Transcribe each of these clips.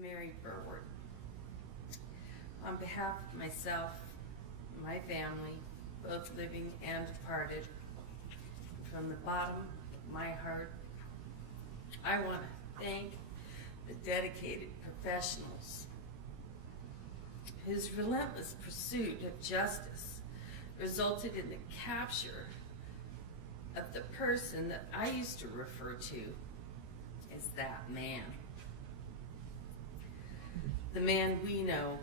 Mary Burward. On behalf of myself, my family, both living and departed, from the bottom of my heart, I want to thank the dedicated professionals whose relentless pursuit of justice resulted in the capture of the person that I used to refer to as that man. The man we know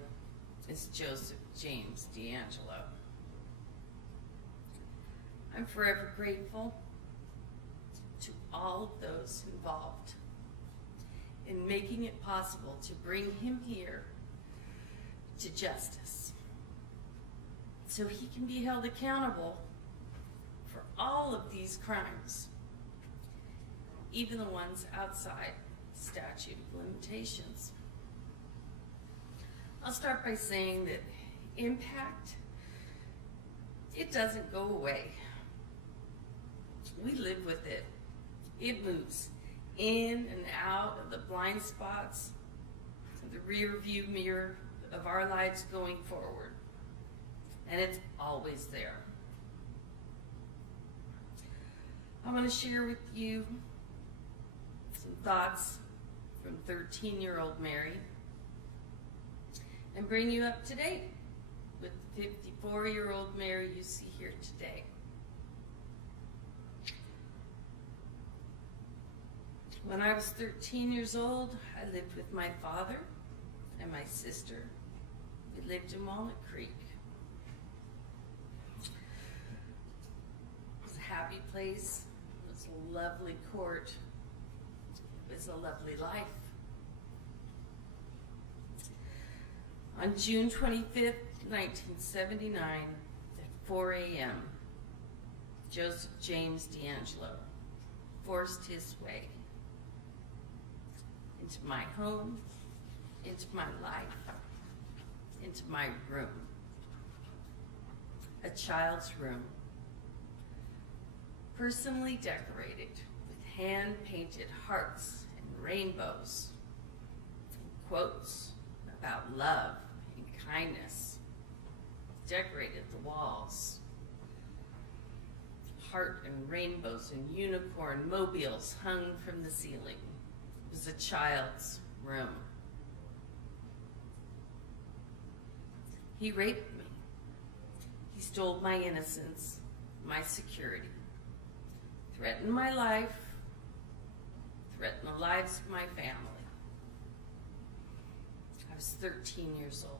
is Joseph James DeAngelo. I'm forever grateful to all of those involved in making it possible to bring him here to justice so he can be held accountable for all of these crimes, even the ones outside statute of limitations. I'll start by saying that impact, it doesn't go away. We live with it. It moves in and out of the blind spots of the rear view mirror of our lives going forward. And it's always there. I want to share with you some thoughts from 13-year-old Mary and bring you up to date with the 54-year-old Mary you see here today. When I was 13 years old, I lived with my father and my sister. We lived in Walnut Creek. It was a happy place. It was a lovely court. It was a lovely life. On June 25th, 1979, at 4 a.m., Joseph James DeAngelo forced his way into my home, into my life, into my room. A child's room, personally decorated with hand-painted hearts and rainbows, and quotes about love and kindness decorated the walls. Heart and rainbows and unicorn mobiles hung from the ceiling. It was a child's room. He raped me. He stole my innocence, my security, threatened my life, threatened the lives of my family. I was 13 years old.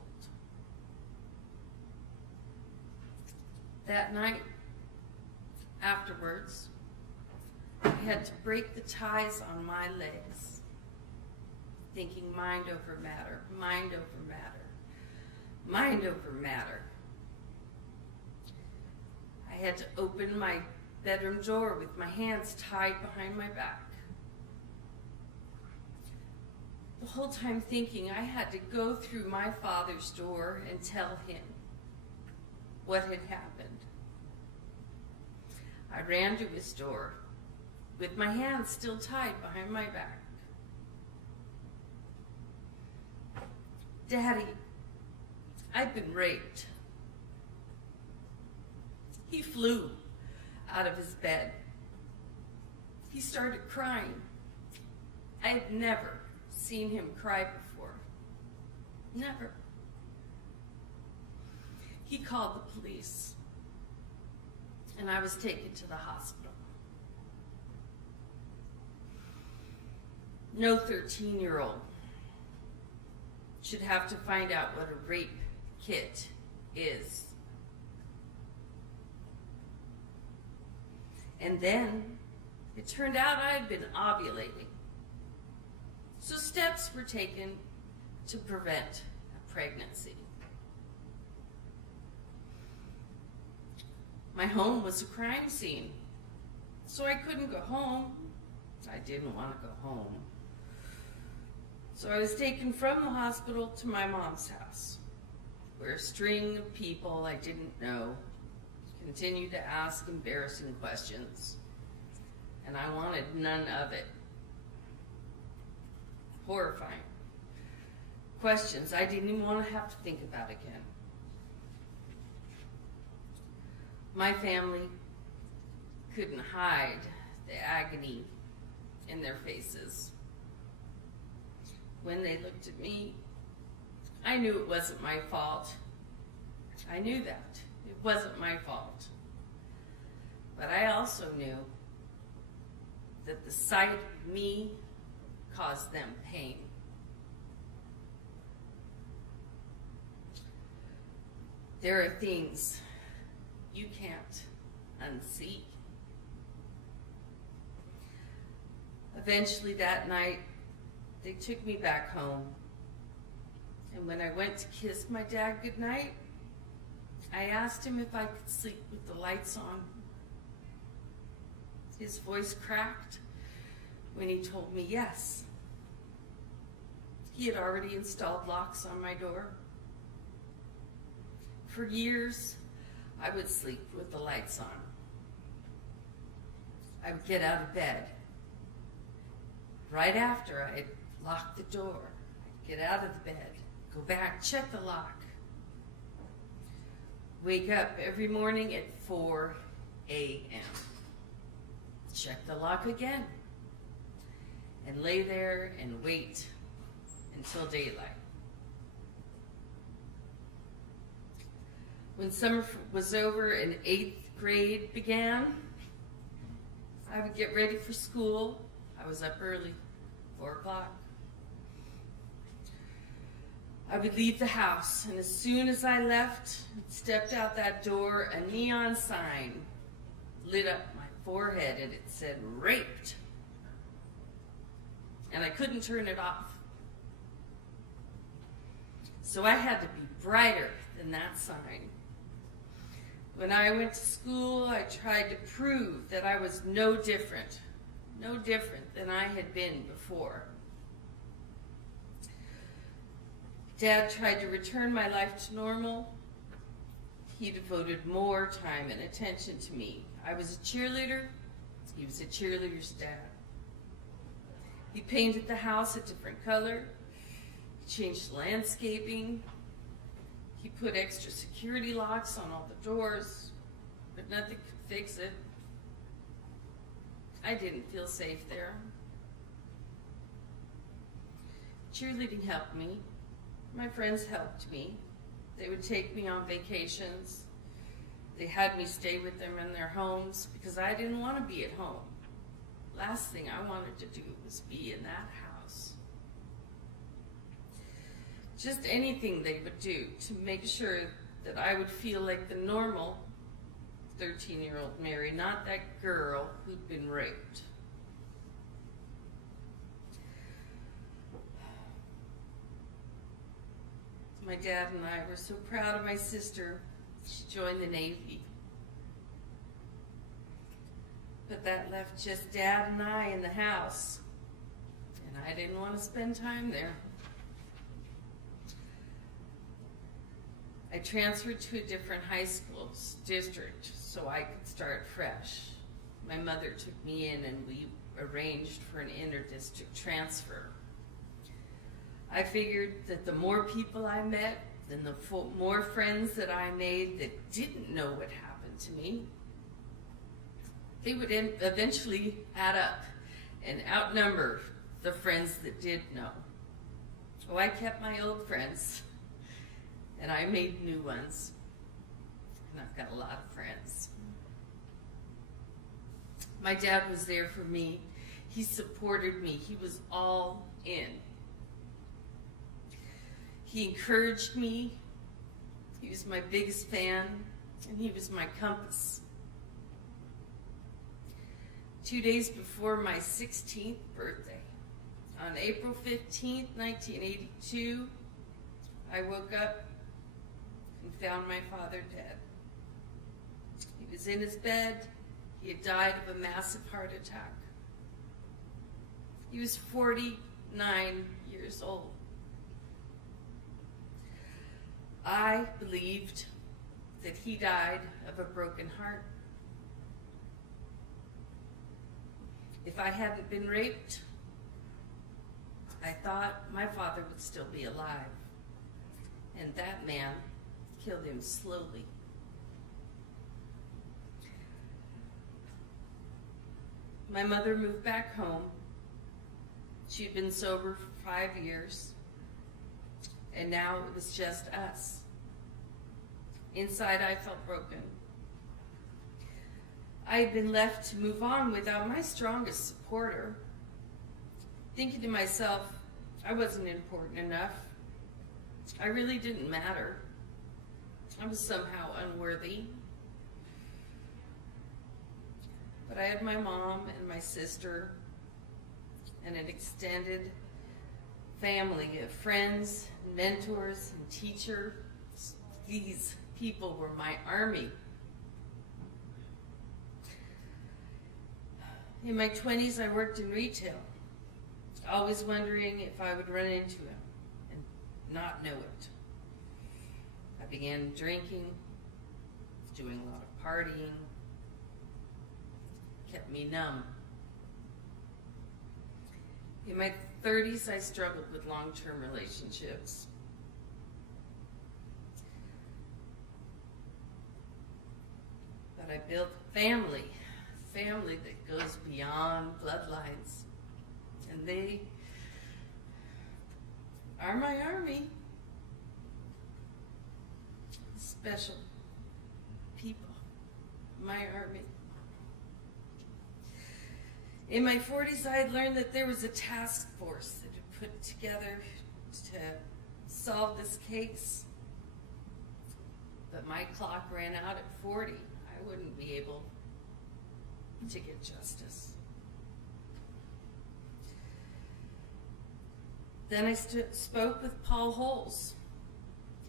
That night, afterwards, I had to break the ties on my legs, thinking mind over matter, mind over matter, mind over matter. I had to open my bedroom door with my hands tied behind my back. The whole time thinking I had to go through my father's door and tell him what had happened. I ran to his door with my hands still tied behind my back. Daddy, I've been raped. He flew out of his bed. He started crying. I had never seen him cry before. Never. He called the police, and I was taken to the hospital. No 13-year-old should have to find out what a rape kit is. And then it turned out I had been ovulating. So steps were taken to prevent a pregnancy. My home was a crime scene, so I couldn't go home. I didn't want to go home. So I was taken from the hospital to my mom's house, where a string of people I didn't know continued to ask embarrassing questions, and I wanted none of it. Horrifying. questions I didn't even want to have to think about again. My family couldn't hide the agony in their faces. When they looked at me, I knew it wasn't my fault. I knew that. It wasn't my fault. But I also knew that the sight of me caused them pain. There are things you can't unsee. Eventually that night, they took me back home. And when I went to kiss my dad goodnight, I asked him if I could sleep with the lights on. His voice cracked when he told me yes. He had already installed locks on my door. For years, I would sleep with the lights on. I would get out of bed. Right after I had locked the door, I'd get out of the bed, go back, check the lock. Wake up every morning at 4 a.m. Check the lock again. And lay there and wait until daylight. When summer was over and 8th grade began, I would get ready for school. I was up early, 4 o'clock. I would leave the house, and as soon as I left and stepped out that door, a neon sign lit up my forehead and it said, "Raped." And I couldn't turn it off. So I had to be brighter than that sign. When I went to school, I tried to prove that I was no different than I had been before. Dad tried to return my life to normal. He devoted more time and attention to me. I was a cheerleader. He was a cheerleader's dad. He painted the house a different color. He changed landscaping. He put extra security locks on all the doors, but nothing could fix it. I didn't feel safe there. Cheerleading helped me. My friends helped me. They would take me on vacations. They had me stay with them in their homes because I didn't want to be at home. Last thing I wanted to do was be in that house. Just anything they would do to make sure that I would feel like the normal 13-year-old Mary, not that girl who'd been raped. My dad and I were so proud of my sister. She joined the Navy. But that left just Dad and I in the house. And I didn't want to spend time there. I transferred to a different high school district so I could start fresh. My mother took me in and we arranged for an inter-district transfer. I figured that the more people I met, then the more friends that I made that didn't know what happened to me, they would eventually add up and outnumber the friends that did know. Oh, I kept my old friends, and I made new ones, and I've got a lot of friends. My dad was there for me. He supported me. He was all in. He encouraged me. He was my biggest fan, and he was my compass. 2 days before my 16th birthday, on April 15th, 1982, I woke up and found my father dead. He was in his bed. He had died of a massive heart attack. He was 49 years old. I believed that he died of a broken heart. If I hadn't been raped, I I thought my father would still be alive, and that man killed him slowly. My mother moved back home. She'd been sober for 5 years, and now it was just us. Inside, I felt broken. I had been left to move on without my strongest supporter. Thinking to myself, I wasn't important enough. I really didn't matter. I was somehow unworthy. But I had my mom and my sister and an extended family of friends, mentors, and teachers. These people were my army. In my 20s, I worked in retail, always wondering if I would run into him and not know it. I began drinking, doing a lot of partying, kept me numb. In my 30s, I struggled with long-term relationships. But I built family that goes beyond bloodlines. And they are my army. Special people, my army. In my 40s, I had learned that there was a task force that had put together to solve this case. But my clock ran out at 40. I wouldn't be able to get justice. Then I spoke with Paul Holes,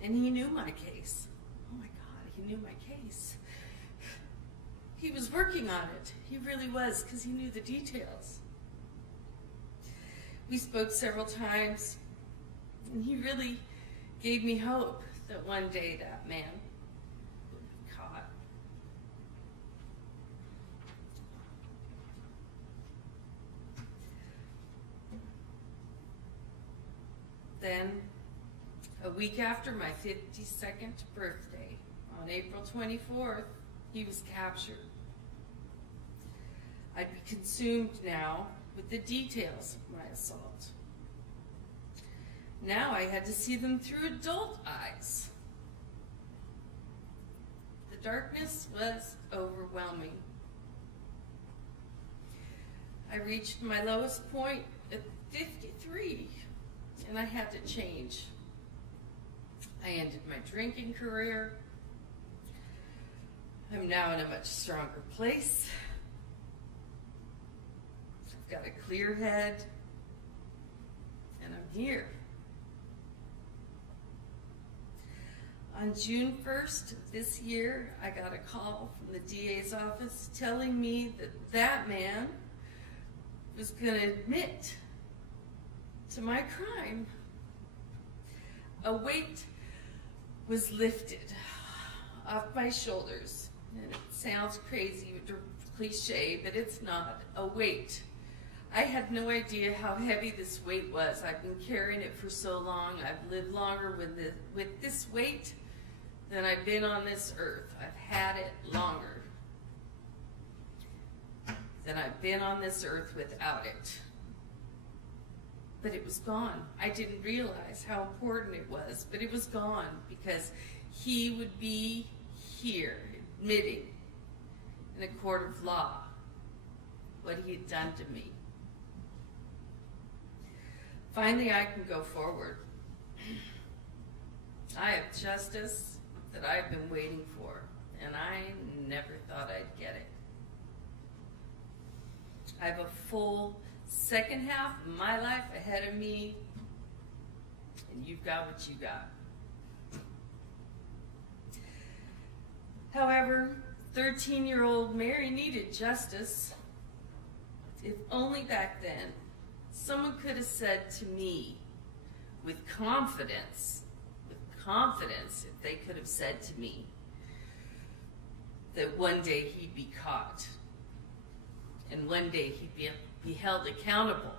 and he knew my case. Oh my God, he knew my case. He was working on it. He really was, because he knew the details. We spoke several times, and he really gave me hope that one day that man would be caught. Then, a week after my 52nd birthday, on April 24th, he was captured. I'd be consumed now with the details of my assault. Now I had to see them through adult eyes. The darkness was overwhelming. I reached my lowest point at 53, and I had to change. I ended my drinking career. I'm now in a much stronger place. I've got a clear head, and I'm here. On June 1st of this year, I got a call from the DA's office telling me that that man was going to admit to my crime. A weight was lifted off my shoulders, and it sounds crazy or cliche, but it's not. A weight. I had no idea how heavy this weight was. I've been carrying it for so long. I've lived longer with this weight than I've been on this earth. I've had it longer than I've been on this earth without it. But it was gone. I didn't realize how important it was, but it was gone because he would be here admitting in a court of law what he had done to me. Finally, I can go forward. I have justice that I've been waiting for, and I never thought I'd get it. I have a full second half of my life ahead of me, and you've got what you got. However, 13-year-old Mary needed justice. If only back then, someone could have said to me with confidence, if they could have said to me that one day he'd be caught and one day he'd be held accountable.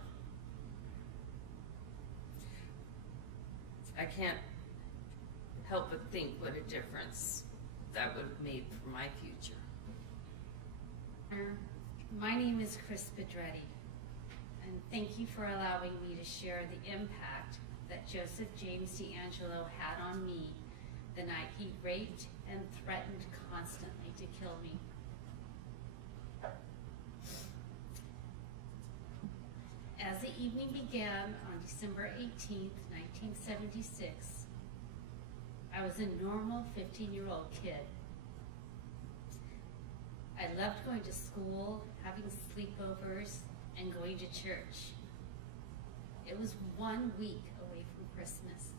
I can't help but think what a difference that would have made for my future. My name is Chris Pedretti, and thank you for allowing me to share the impact that Joseph James DeAngelo had on me the night he raped and threatened constantly to kill me. As the evening began on December 18th, 1976, I was a normal 15-year-old kid. I loved going to school, having sleepovers, and going to church. It was 1 week away from Christmas.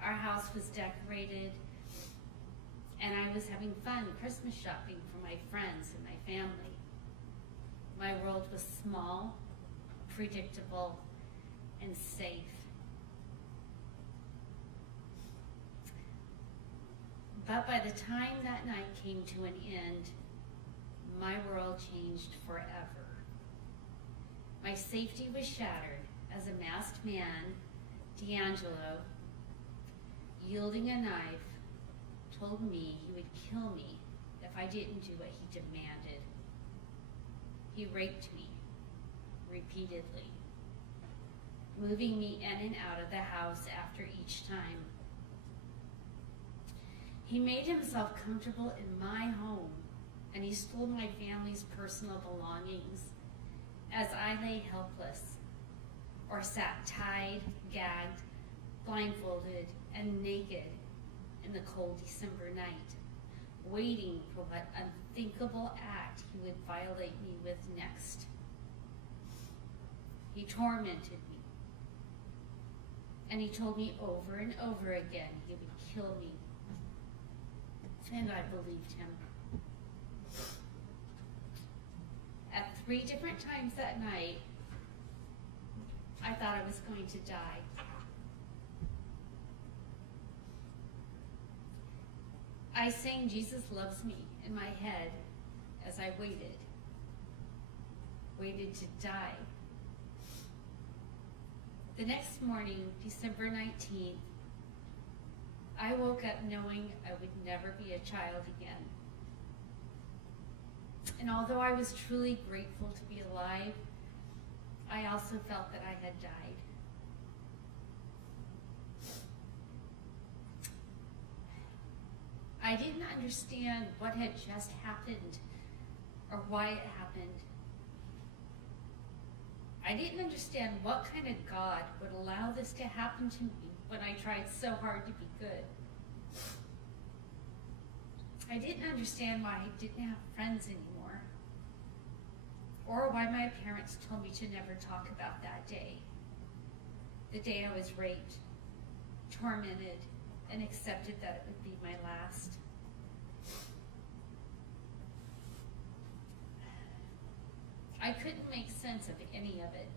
Our house was decorated, and I was having fun Christmas shopping for my friends and my family. My world was small, predictable, and safe. But by the time that night came to an end, my world changed forever. My safety was shattered as a masked man, DeAngelo, yielding a knife, told me he would kill me if I didn't do what he demanded. He raped me repeatedly, moving me in and out of the house after each time. He made himself comfortable in my home, and he stole my family's personal belongings as I lay helpless or sat tied, gagged, blindfolded, and naked in the cold December night, waiting for what unthinkable act he would violate me with next. He tormented me, and he told me over and over again he would kill me, and I believed him. At 3 different times that night, I thought I was going to die. I sang Jesus Loves Me in my head as I waited to die. The next morning, December 19th, I woke up knowing I would never be a child again. And although I was truly grateful to be alive, I also felt that I had died. I didn't understand what had just happened or why it happened. I didn't understand what kind of God would allow this to happen to me when I tried so hard to be good. I didn't understand why I didn't have friends anymore, or why my parents told me to never talk about that day, the day I was raped, tormented, and accepted that it would be my last. I couldn't make sense of any of it.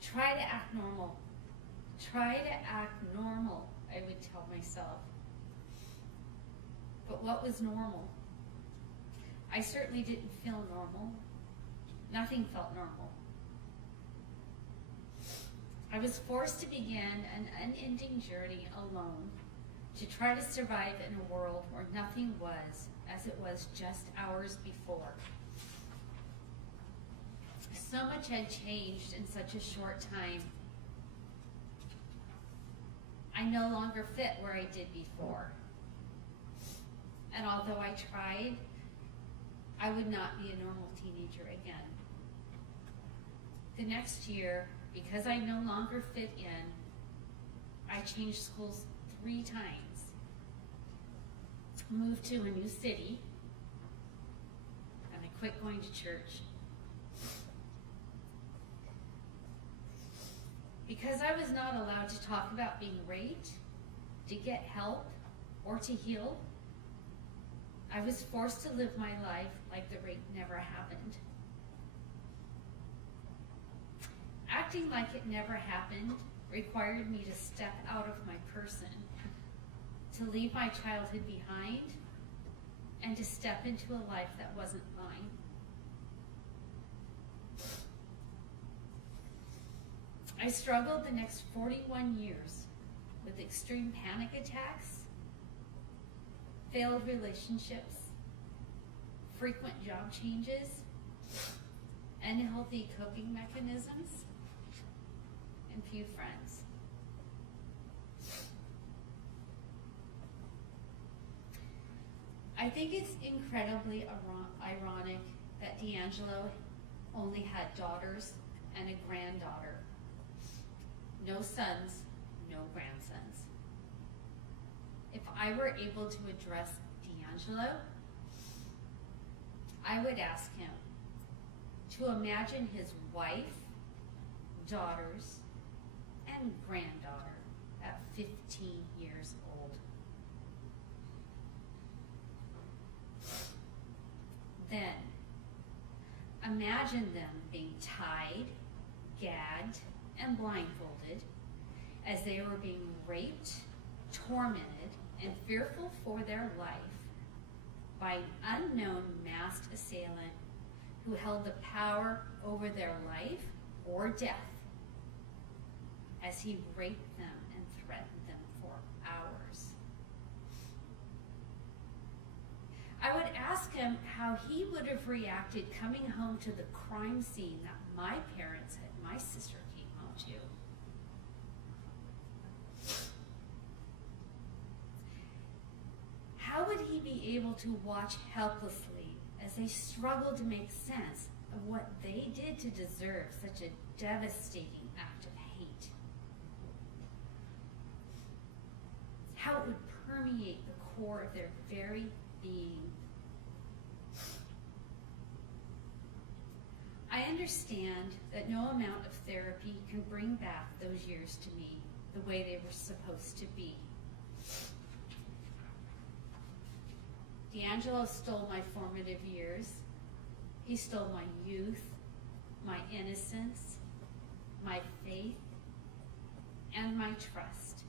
Try to act normal. Try to act normal, I would tell myself. But what was normal? I certainly didn't feel normal. Nothing felt normal. I was forced to begin an unending journey alone to try to survive in a world where nothing was as it was just hours before. So much had changed in such a short time. I no longer fit where I did before. And although I tried, I would not be a normal teenager again. The next year, because I no longer fit in, I changed schools 3 times, moved to a new city, and I quit going to church. Because I was not allowed to talk about being raped, to get help, or to heal, I was forced to live my life like the rape never happened. Acting like it never happened required me to step out of my person, to leave my childhood behind, and to step into a life that wasn't mine. I struggled the next 41 years with extreme panic attacks, failed relationships, frequent job changes, unhealthy coping mechanisms, and few friends. I think it's incredibly ironic that D'Angelo only had daughters and a granddaughter. No sons, no grandsons. If I were able to address D'Angelo, I would ask him to imagine his wife, daughters, and granddaughter at 15 years old. Then, imagine them being tied, gagged, and blindfolded as they were being raped, tormented, and fearful for their life by an unknown masked assailant who held the power over their life or death as he raped them and threatened them for hours. I would ask him how he would have reacted coming home to the crime scene that my parents and my sister came home to. How would he be able to watch helplessly as they struggled to make sense of what they did to deserve such a devastating act of hate? How it would permeate the core of their very being. I understand that no amount of therapy can bring back those years to me the way they were supposed to be. D'Angelo stole my formative years. He stole my youth, my innocence, my faith, and my trust.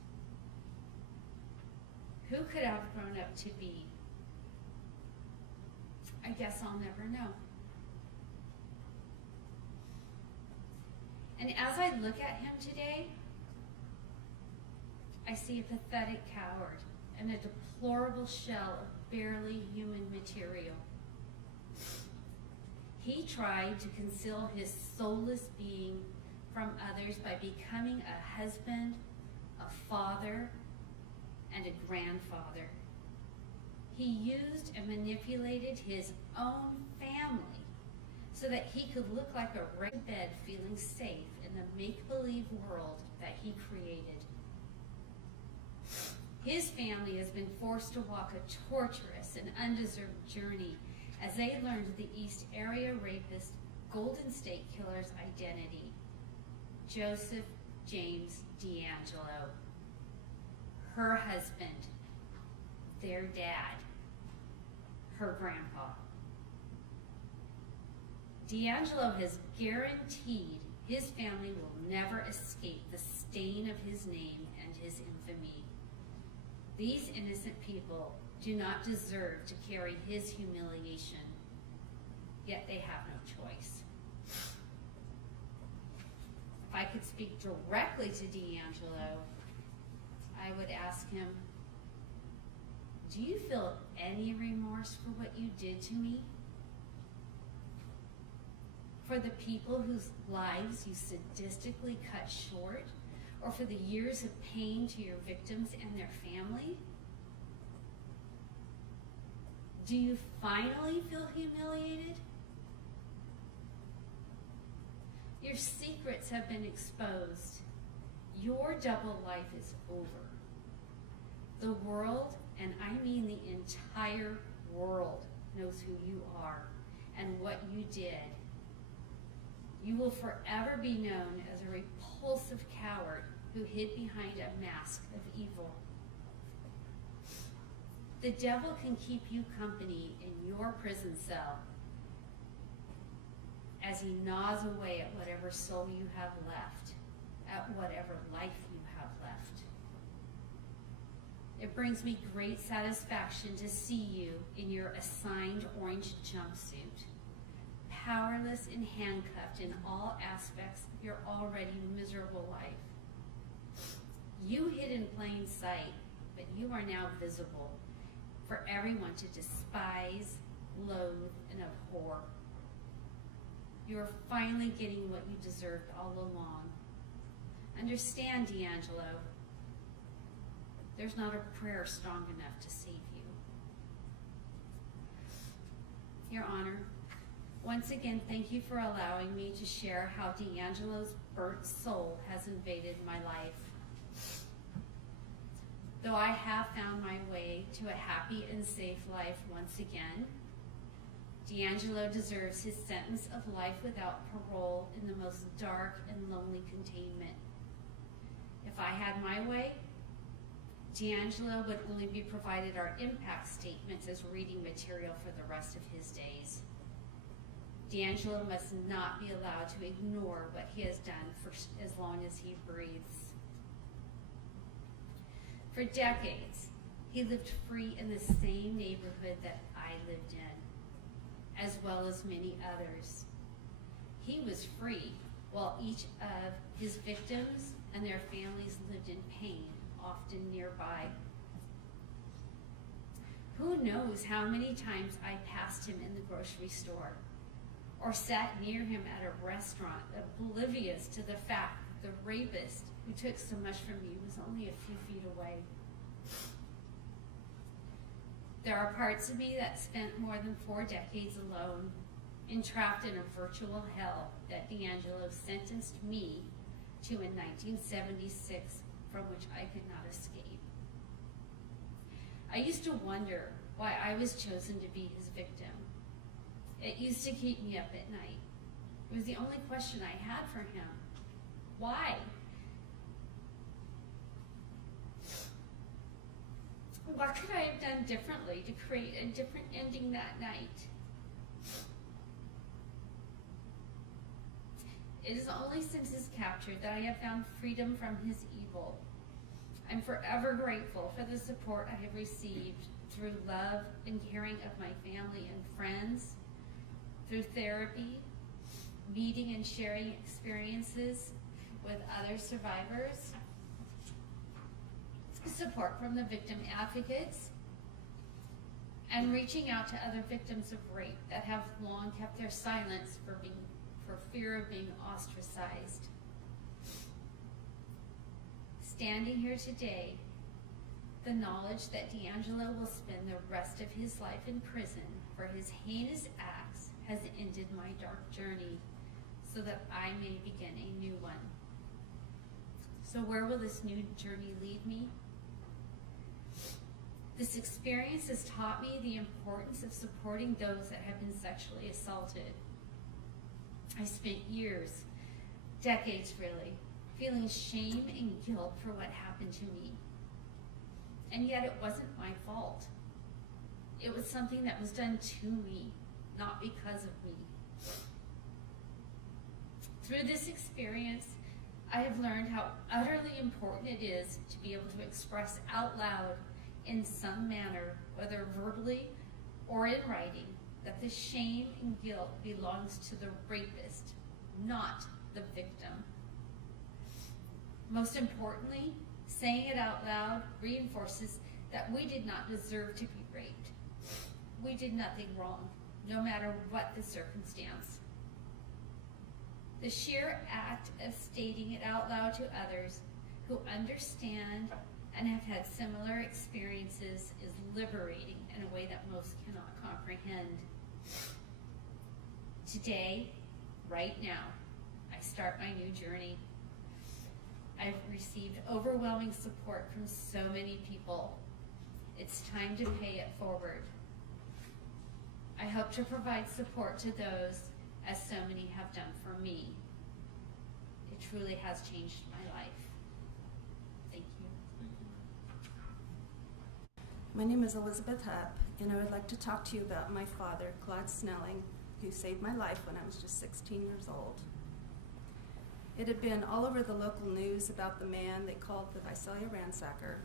Who could I have grown up to be? I guess I'll never know. And as I look at him today, I see a pathetic coward and a deplorable shell of barely human material. He tried to conceal his soulless being from others by becoming a husband, a father, and a grandfather. He used and manipulated his own family so that he could look like a right bed feeling safe in the make-believe world that he created. His family has been forced to walk a torturous and undeserved journey as they learned the East Area rapist Golden State Killer's identity, Joseph James D'Angelo, her husband, their dad, her grandpa. D'Angelo has guaranteed his family will never escape the stain of his name and his infamy. These innocent people do not deserve to carry his humiliation, yet they have no choice. If I could speak directly to D'Angelo, I would ask him, do you feel any remorse for what you did to me? For the people whose lives you sadistically cut short? Or for the years of pain to your victims and their family? Do you finally feel humiliated? Your secrets have been exposed. Your double life is over. The world, and I mean the entire world, knows who you are and what you did. You will forever be known as a repulsive coward who hid behind a mask of evil. The devil can keep you company in your prison cell as he gnaws away at whatever soul you have left, at whatever life you have left. It brings me great satisfaction to see you in your assigned orange jumpsuit, powerless and handcuffed in all aspects of your already miserable life. You hid in plain sight, but you are now visible for everyone to despise, loathe, and abhor. You are finally getting what you deserved all along. Understand, D'Angelo, there's not a prayer strong enough to save you. Your Honor, once again, thank you for allowing me to share how D'Angelo's burnt soul has invaded my life. Though I have found my way to a happy and safe life once again, D'Angelo deserves his sentence of life without parole in the most dark and lonely containment. If I had my way, D'Angelo would only be provided our impact statements as reading material for the rest of his days. D'Angelo must not be allowed to ignore what he has done for as long as he breathes. For decades, he lived free in the same neighborhood that I lived in, as well as many others. He was free while each of his victims and their families lived in pain, often nearby. Who knows how many times I passed him in the grocery store or sat near him at a restaurant, oblivious to the fact that the rapist who took so much from me was only a few feet away. There are parts of me that spent more than 4 decades alone, entrapped in a virtual hell that D'Angelo sentenced me to in 1976, from which I could not escape. I used to wonder why I was chosen to be his victim. It used to keep me up at night. It was the only question I had for him. Why? What could I have done differently to create a different ending that night? It is only since his capture that I have found freedom from his evil. I'm forever grateful for the support I have received through love and caring of my family and friends, through therapy, meeting and sharing experiences with other survivors, support from the victim advocates, and reaching out to other victims of rape that have long kept their silence for fear of being ostracized. Standing here today, the knowledge that D'Angelo will spend the rest of his life in prison for his heinous acts has ended my dark journey so that I may begin a new one. So where will this new journey lead me? This experience has taught me the importance of supporting those that have been sexually assaulted. I spent years, decades really, feeling shame and guilt for what happened to me. And yet it wasn't my fault. It was something that was done to me, not because of me. Through this experience, I have learned how utterly important it is to be able to express out loud in some manner, whether verbally or in writing, that the shame and guilt belongs to the rapist, not the victim. Most importantly, saying it out loud reinforces that we did not deserve to be raped. We did nothing wrong, no matter what the circumstance. The sheer act of stating it out loud to others who understand and have had similar experiences is liberating in a way that most cannot comprehend. Today, right now, I start my new journey. I've received overwhelming support from so many people. It's time to pay it forward. I hope to provide support to those as so many have done for me. It truly has changed my life. Thank you. My name is Elizabeth Hupp, and I would like to talk to you about my father, Claude Snelling, who saved my life when I was just 16 years old. It had been all over the local news about the man they called the Visalia ransacker,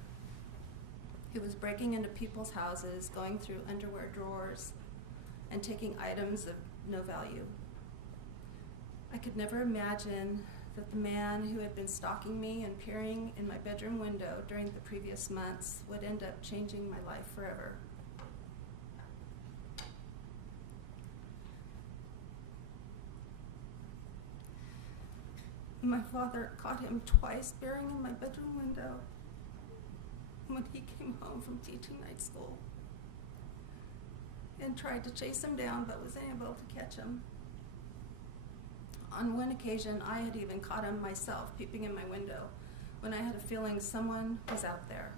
who was breaking into people's houses, going through underwear drawers, and taking items of no value. I could never imagine that the man who had been stalking me and peering in my bedroom window during the previous months would end up changing my life forever. My father caught him twice peering in my bedroom window when he came home from teaching night school, and tried to chase him down but was unable to catch him. On one occasion, I had even caught him myself peeping in my window when I had a feeling someone was out there.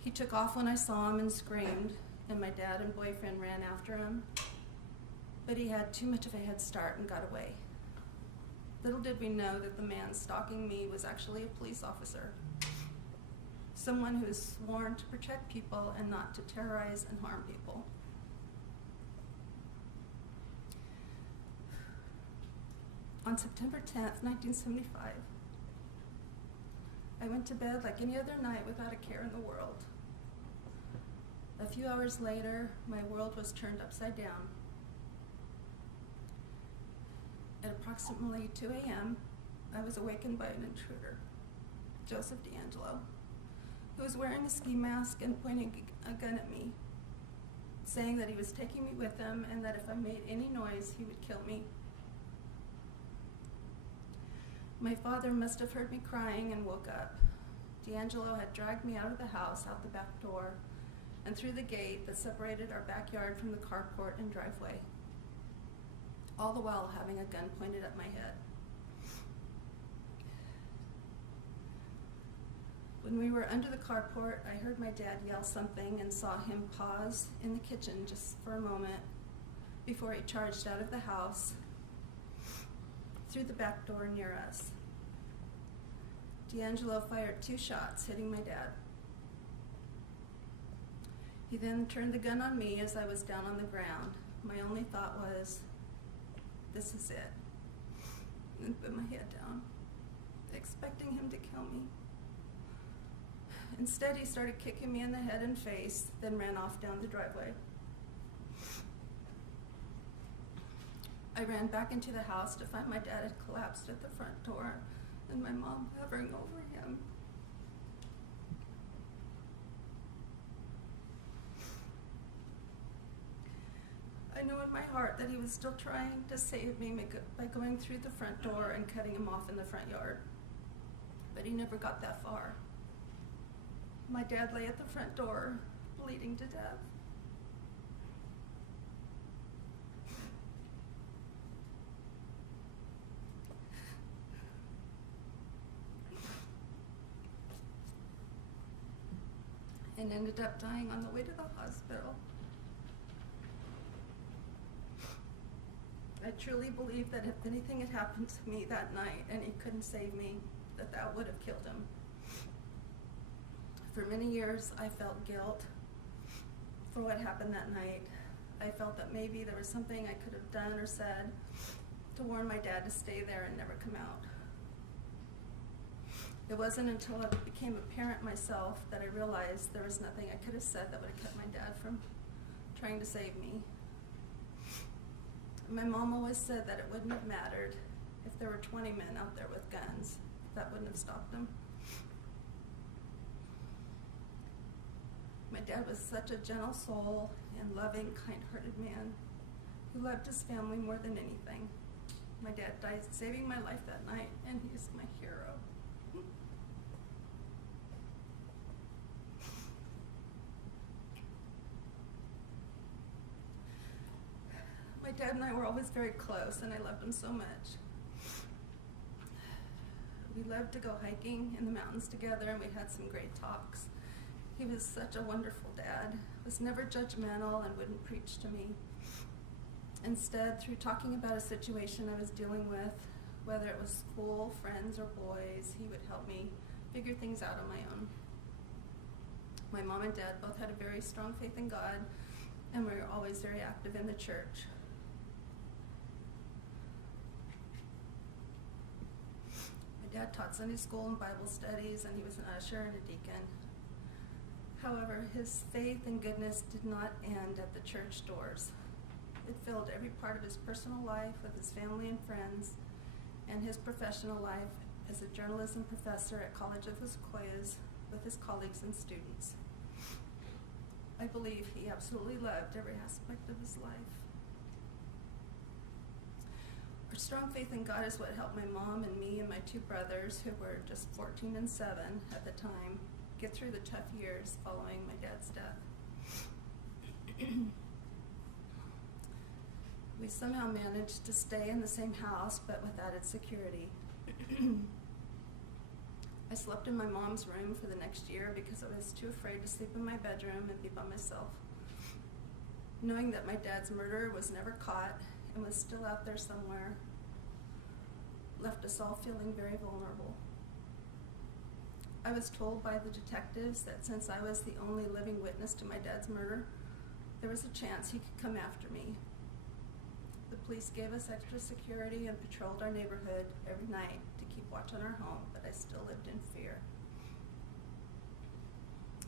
He took off when I saw him and screamed, and my dad and boyfriend ran after him, but he had too much of a head start and got away. Little did we know that the man stalking me was actually a police officer, someone who is sworn to protect people and not to terrorize and harm people. On September 10th, 1975, I went to bed like any other night without a care in the world. A few hours later, my world was turned upside down. At approximately 2 a.m., I was awakened by an intruder, Joseph D'Angelo, who was wearing a ski mask and pointing a gun at me, saying that he was taking me with him and that if I made any noise, he would kill me. My father must have heard me crying and woke up. D'Angelo had dragged me out of the house, out the back door, and through the gate that separated our backyard from the carport and driveway, all the while having a gun pointed at my head. When we were under the carport, I heard my dad yell something and saw him pause in the kitchen just for a moment before he charged out of the house through the back door near us. D'Angelo fired 2 shots, hitting my dad. He then turned the gun on me as I was down on the ground. My only thought was, this is it, and put my head down, expecting him to kill me. Instead, he started kicking me in the head and face, then ran off down the driveway. I ran back into the house to find my dad had collapsed at the front door and my mom hovering over him. I know in my heart that he was still trying to save me by going through the front door and cutting him off in the front yard, but he never got that far. My dad lay at the front door, bleeding to death. And ended up dying on the way to the hospital. I truly believe that if anything had happened to me that night and he couldn't save me, that would have killed him. For many years, I felt guilt for what happened that night. I felt that maybe there was something I could have done or said to warn my dad to stay there and never come out. It wasn't until I became a parent myself that I realized there was nothing I could have said that would have kept my dad from trying to save me. My mom always said that it wouldn't have mattered if there were 20 men out there with guns. That wouldn't have stopped them. My dad was such a gentle soul and loving, kind-hearted man who loved his family more than anything. My dad died saving my life that night, and he's my hero. My dad and I were always very close, and I loved him so much. We loved to go hiking in the mountains together, and we had some great talks. He was such a wonderful dad, was never judgmental and wouldn't preach to me. Instead, through talking about a situation I was dealing with, whether it was school, friends, or boys, he would help me figure things out on my own. My mom and dad both had a very strong faith in God, and we were always very active in the church. My dad taught Sunday school and Bible studies, and he was an usher and a deacon. However, his faith and goodness did not end at the church doors. It filled every part of his personal life with his family and friends, and his professional life as a journalism professor at College of the Sequoias with his colleagues and students. I believe he absolutely loved every aspect of his life. Our strong faith in God is what helped my mom and me and my two brothers, who were just 14 and 7 at the time, get through the tough years following my dad's death. We somehow managed to stay in the same house, but with added security. I slept in my mom's room for the next year because I was too afraid to sleep in my bedroom and be by myself. Knowing that my dad's murderer was never caught and was still out there somewhere left us all feeling very vulnerable. I was told by the detectives that since I was the only living witness to my dad's murder, there was a chance he could come after me. The police gave us extra security and patrolled our neighborhood every night to keep watch on our home, but I still lived in fear.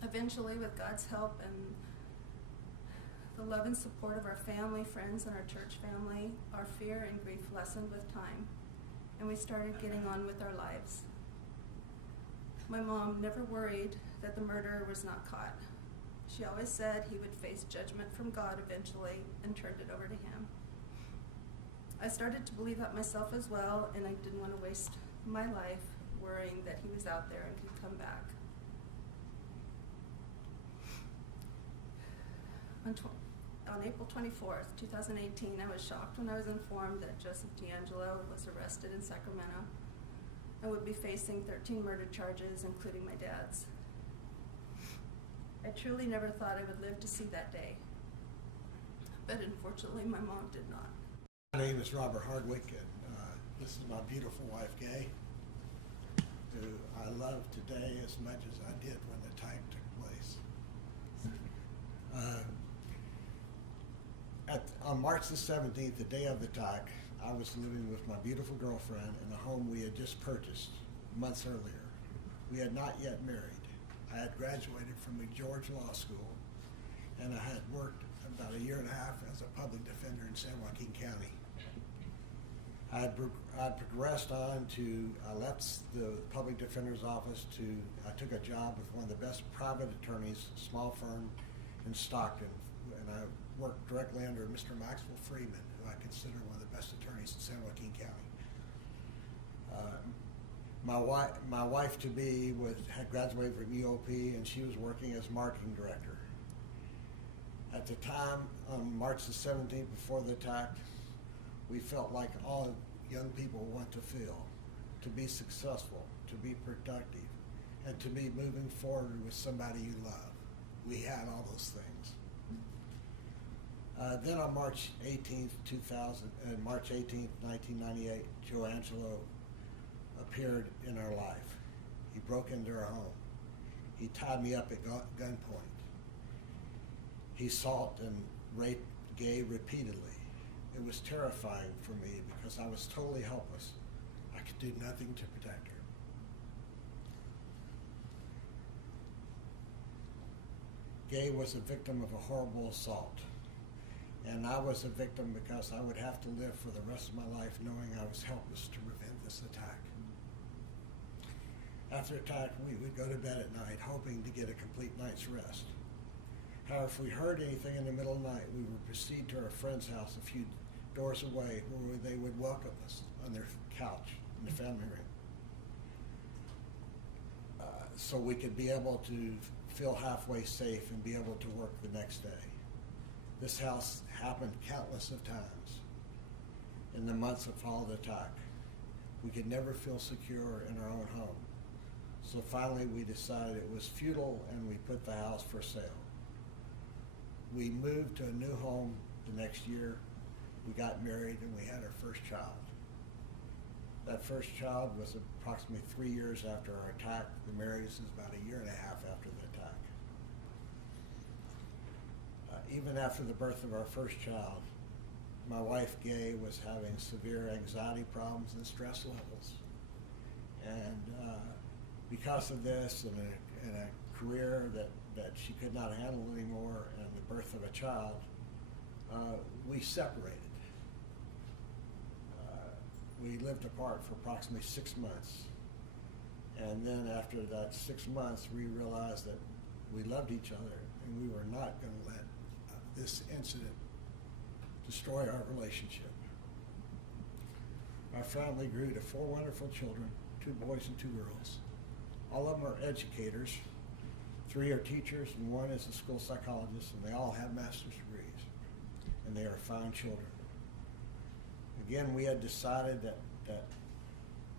Eventually, with God's help and the love and support of our family, friends, and our church family, our fear and grief lessened with time, and we started getting on with our lives. My mom never worried that the murderer was not caught. She always said he would face judgment from God eventually and turned it over to him. I started to believe that myself as well, and I didn't want to waste my life worrying that he was out there and could come back. On April 24th, 2018, I was shocked when I was informed that Joseph DeAngelo was arrested in Sacramento and would be facing 13 murder charges, including my dad's. I truly never thought I would live to see that day, but unfortunately my mom did not. My name is Robert Hardwick, and this is my beautiful wife, Gay, who I love today as much as I did when the attack took place. On March the 17th, the day of the attack, I was living with my beautiful girlfriend in a home we had just purchased months earlier. We had not yet married. I had graduated from McGeorge Law School, and I had worked about a year and a half as a public defender in San Joaquin County. I progressed on to, I left the public defender's office I took a job with one of the best private attorneys, small firm in Stockton, and I worked directly under Mr. Maxwell Freeman, who I consider one of the best attorneys in San Joaquin County. My wife-to-be had graduated from UOP, and she was working as marketing director. At the time, on March the 17th, before the attack, we felt like all young people want to feel, to be successful, to be productive, and to be moving forward with somebody you love. We had all those things. Then on March 18th, 1998, Joe Angelo appeared in our life. He broke into our home. He tied me up at gunpoint. He assaulted and raped Gay repeatedly. It was terrifying for me because I was totally helpless. I could do nothing to protect her. Gay was a victim of a horrible assault, and I was a victim because I would have to live for the rest of my life knowing I was helpless to prevent this attack. After attack, we would go to bed at night hoping to get a complete night's rest. However, if we heard anything in the middle of the night, we would proceed to our friend's house a few doors away, where they would welcome us on their couch in the family room. So we could be able to feel halfway safe and be able to work the next day. This house happened countless of times in the months that followed the attack. We could never feel secure in our own home. So finally we decided it was futile, and we put the house for sale. We moved to a new home the next year. We got married, and we had our first child. That first child was approximately 3 years after our attack. The marriage is about a year and a half after the attack. Even after the birth of our first child, my wife, Gay, was having severe anxiety problems and stress levels. And because of this and a career that she could not handle anymore, and the birth of a child, we separated. we lived apart for approximately 6 months. And then after that 6 months, we realized that we loved each other and we were not going to let this incident destroy our relationship. Our family grew to 4 wonderful children, 2 boys and 2 girls. All of them are educators. 3 are teachers and 1 is a school psychologist, and they all have master's degrees. And they are fine children. Again, we had decided that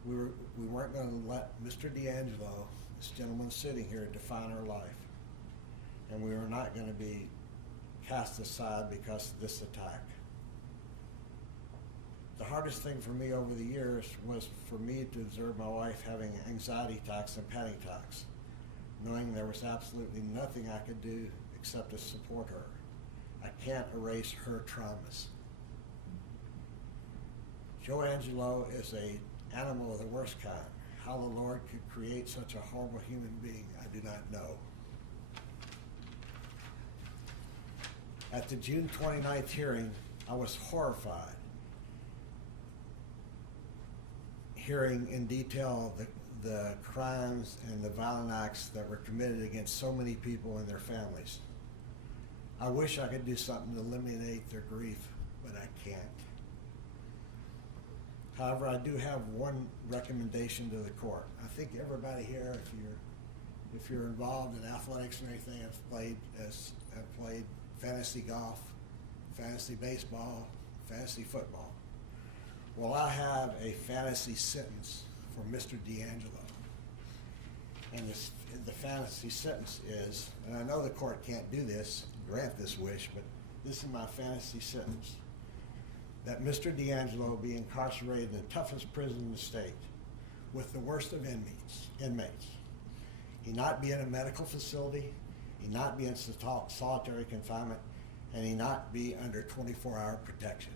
we weren't going to let Mr. D'Angelo, this gentleman sitting here, define our life. And we were not going to be cast aside because of this attack. The hardest thing for me over the years was for me to observe my wife having anxiety attacks and panic attacks, knowing there was absolutely nothing I could do except to support her. I can't erase her traumas. Joe Angelo is an animal of the worst kind. How the Lord could create such a horrible human being, I do not know. At the June 29th hearing, I was horrified, hearing in detail the crimes and the violent acts that were committed against so many people and their families. I wish I could do something to eliminate their grief, but I can't. However, I do have one recommendation to the court. I think everybody here, if you're involved in athletics or anything, have played fantasy golf, fantasy baseball, fantasy football. Well, I have a fantasy sentence for Mr. D'Angelo. And the fantasy sentence is, and I know the court can't do this, grant this wish, but this is my fantasy sentence, that Mr. D'Angelo be incarcerated in the toughest prison in the state with the worst of inmates. He not be in a medical facility, he not be in solitary confinement, and he not be under 24-hour protection.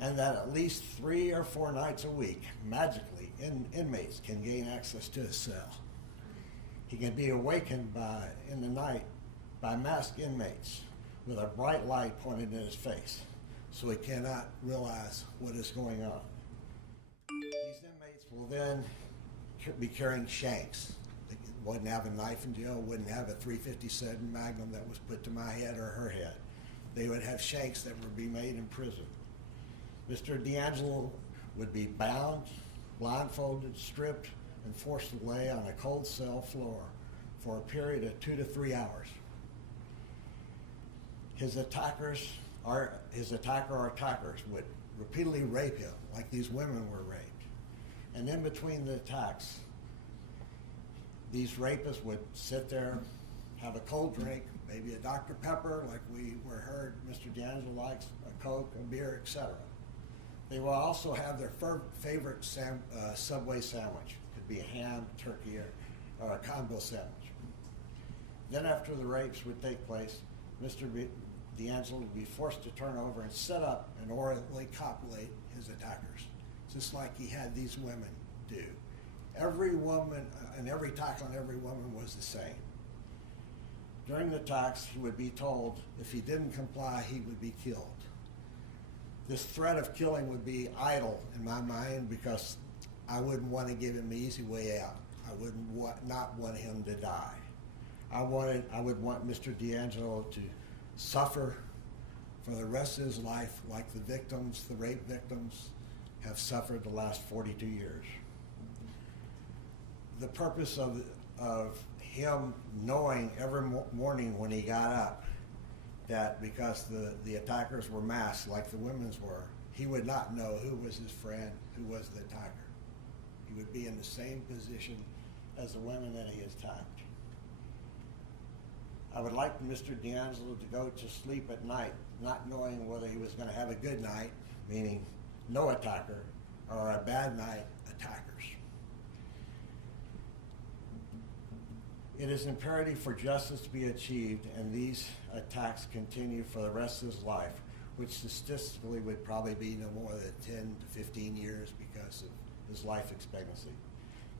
And that at least 3 or 4 nights a week, magically, inmates can gain access to his cell. He can be awakened in the night by masked inmates with a bright light pointed in his face, so he cannot realize what is going on. These inmates will then be carrying shanks. They wouldn't have a knife in jail, wouldn't have a .357 Magnum that was put to my head or her head. They would have shanks that would be made in prison. Mr. D'Angelo would be bound, blindfolded, stripped, and forced to lay on a cold cell floor for a period of 2 to 3 hours. His attacker or attackers would repeatedly rape him, like these women were raped. And in between the attacks, these rapists would sit there, have a cold drink, maybe a Dr. Pepper, like we were heard Mr. D'Angelo likes, a Coke, a beer, etc. They will also have their favorite Subway sandwich. It could be a ham, turkey, or a combo sandwich. Then after the rapes would take place, Mr. D'Angelo would be forced to turn over and set up and orally copulate his attackers, just like he had these women do. Every woman and every attack on every woman was the same. During the attacks, he would be told if he didn't comply, he would be killed. This threat of killing would be idle in my mind because I wouldn't want to give him the easy way out. I would not want him to die. I would want Mr. D'Angelo to suffer for the rest of his life like the victims, the rape victims, have suffered the last 42 years. The purpose of him knowing every morning when he got up that because the attackers were masked like the women's were, he would not know who was his friend, who was the attacker. He would be in the same position as the women that he attacked. I would like Mr. D'Angelo to go to sleep at night, not knowing whether he was going to have a good night, meaning no attacker, or a bad night, attackers. It is imperative for justice to be achieved and these attacks continue for the rest of his life, which statistically would probably be no more than 10 to 15 years because of his life expectancy.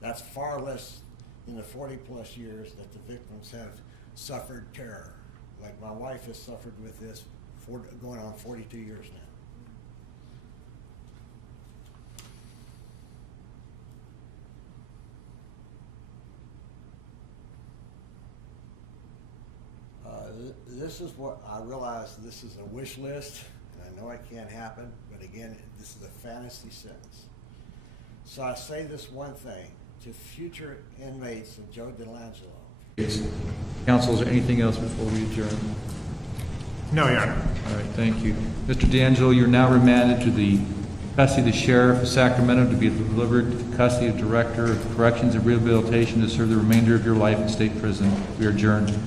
That's far less than the 40 plus years that the victims have suffered terror. Like my wife has suffered with this for going on 42 years now. this is what I realize. This is a wish list, and I know it can't happen. But again, this is a fantasy sentence. So I say this one thing to future inmates of Joe DeLangelo. Yes. Council, is there anything else before we adjourn? No, Your Honor. All right, thank you. Mr. D'Angelo, you're now remanded to the custody of the Sheriff of Sacramento to be delivered to the custody of Director of Corrections and Rehabilitation to serve the remainder of your life in state prison. We are adjourned.